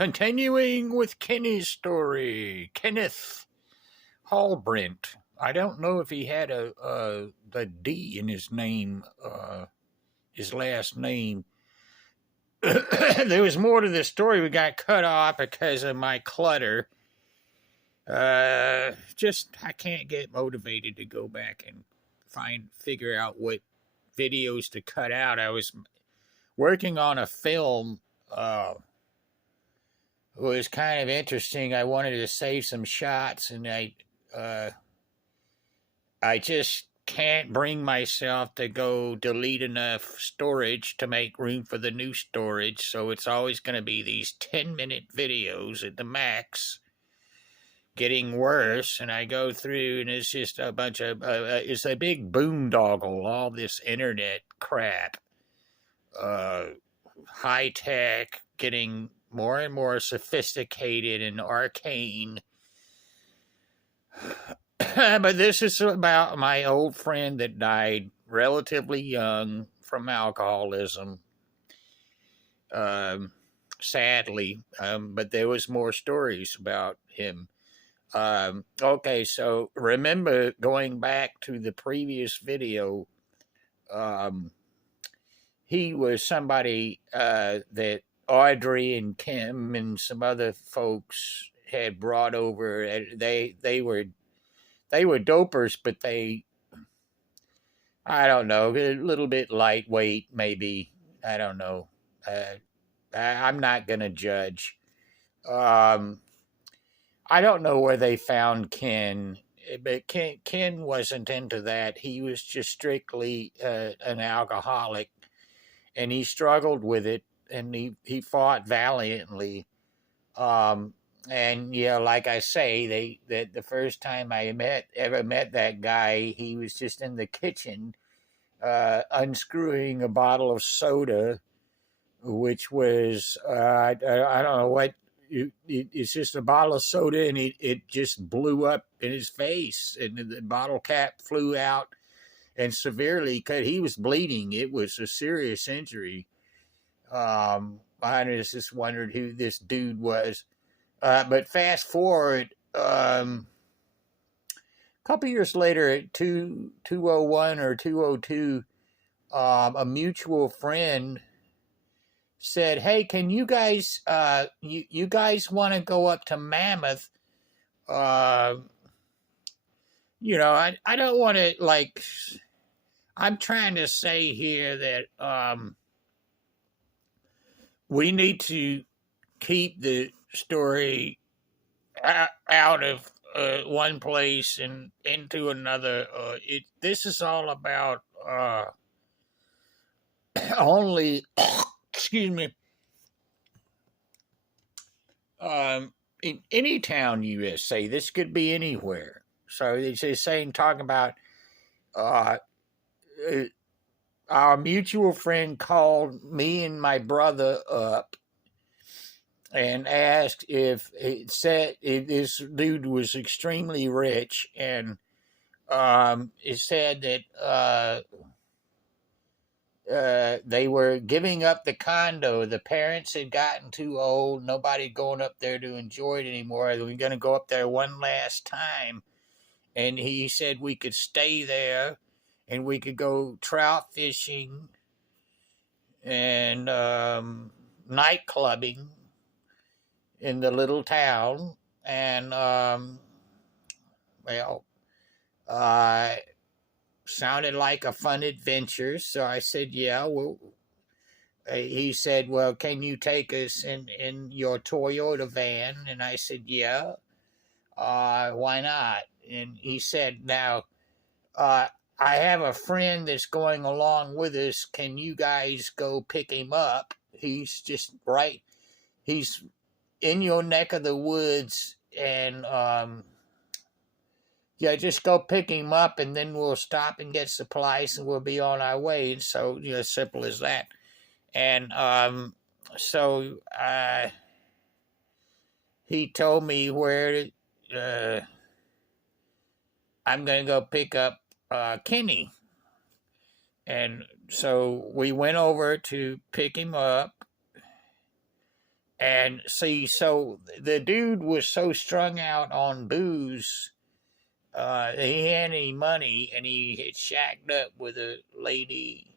Continuing with Kenny's story, Kenneth Halbrendt. I don't know if he had the D in his name, his last name. There was more to this story. We got cut off because of my clutter. I can't get motivated to go back and figure out what videos to cut out. I was working on a film. It was kind of interesting. I wanted to save some shots, and I just can't bring myself to go delete enough storage to make room for the new storage. So it's always going to be these 10-minute videos at the max, getting worse. And I go through, and it's just a bunch of it's a big boondoggle, all this internet crap, high tech, getting more and more sophisticated and arcane. But this is about my old friend that died relatively young from alcoholism. Sadly, but there was more stories about him. Okay, so remember, going back to the previous video, he was somebody that Audrey and Kim and some other folks had brought over. They were dopers, but I don't know, a little bit lightweight, maybe. I don't know. I'm not going to judge. I don't know where they found Ken, but Ken wasn't into that. He was just strictly an alcoholic, and he struggled with it, and he fought valiantly. And yeah, like I say, the first time I ever met that guy, he was just in the kitchen, unscrewing a bottle of soda, which was I don't know what. It's just a bottle of soda, and it just blew up in his face, and the bottle cap flew out and severely cut. He was bleeding. It was a serious injury. I just wondered who this dude was. But fast forward, a couple years later, at 201 or 202, a mutual friend said, "Hey, can you guys, you guys want to go up to Mammoth? I don't want to, like, I'm trying to say here that we need to keep the story out of one place and into another. This is all about only, excuse me, in any town, USA. This could be anywhere. So it's saying, talking about our mutual friend called me and my brother up and asked if this dude was extremely rich, and it said that they were giving up the condo. The parents had gotten too old. Nobody going up there to enjoy it anymore. They were going to go up there one last time, and he said we could stay there, and we could go trout fishing and night clubbing in the little town. And sounded like a fun adventure. So I said, yeah. Well, he said, well, can you take us in your Toyota van? And I said, yeah. Why not? And he said, now, I have a friend that's going along with us. Can you guys go pick him up? He's just right. He's in your neck of the woods, and yeah, just go pick him up, and then we'll stop and get supplies, and we'll be on our way. And so, simple as that. And so he told me where I'm going to go pick up Kenny. And so we went over to pick him up, And see, so the dude was so strung out on booze, he had any money, and he had shacked up with a lady,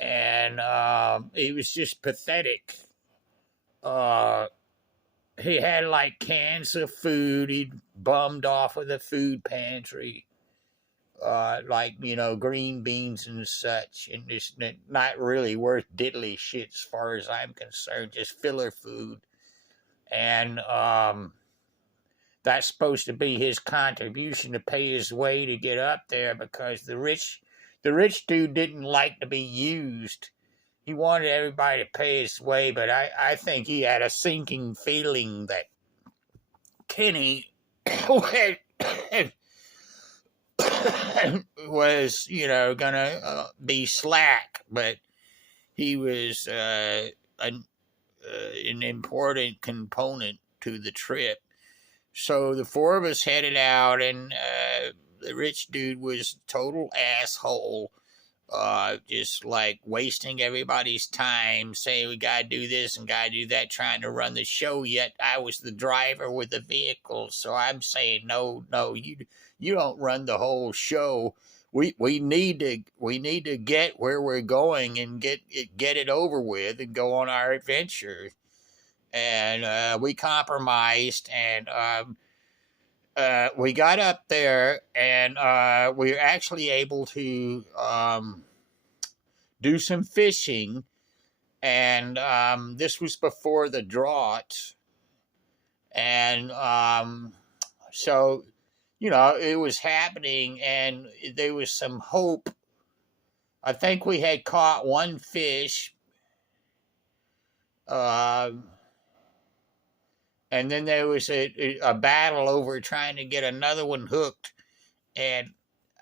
and he was just pathetic. Uh, he had like cans of food. He'd bummed off of the food pantry, like, green beans and such, and just not really worth diddly shit as far as I'm concerned, just filler food. And that's supposed to be his contribution to pay his way to get up there, because the rich dude didn't like to be used. He wanted everybody to pay his way, but I think he had a sinking feeling that Kenny was, gonna be slack, but he was an important component to the trip. So the four of us headed out, and the rich dude was total asshole, just like wasting everybody's time, saying we gotta do this and gotta do that, trying to run the show. Yet I was the driver with the vehicle, so I'm saying no, you don't run the whole show. We need to get where we're going and get it over with and go on our adventure. And we compromised, and we got up there, and we were actually able to do some fishing. And this was before the drought, and so it was happening, and there was some hope. I think we had caught one fish. And then there was a battle over trying to get another one hooked. And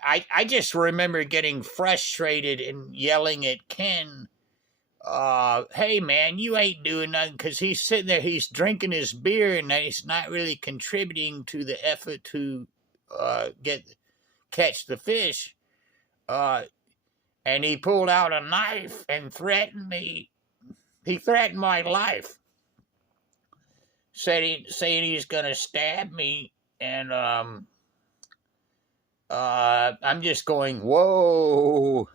I just remember getting frustrated and yelling at Ken, hey, man, you ain't doing nothing, because he's sitting there, he's drinking his beer, and he's not really contributing to the effort to catch the fish. And he pulled out a knife and threatened me. He threatened my life. Saying he's gonna stab me, and I'm just going, whoa,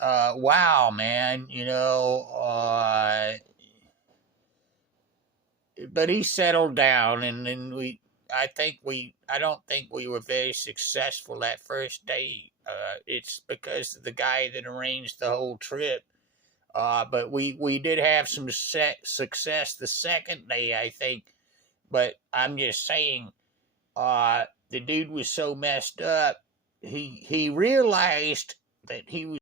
wow, man, but he settled down, and then I don't think we were very successful that first day. It's because of the guy that arranged the whole trip. But we did have some success the second day, I think. But I'm just saying, the dude was so messed up, he realized that he was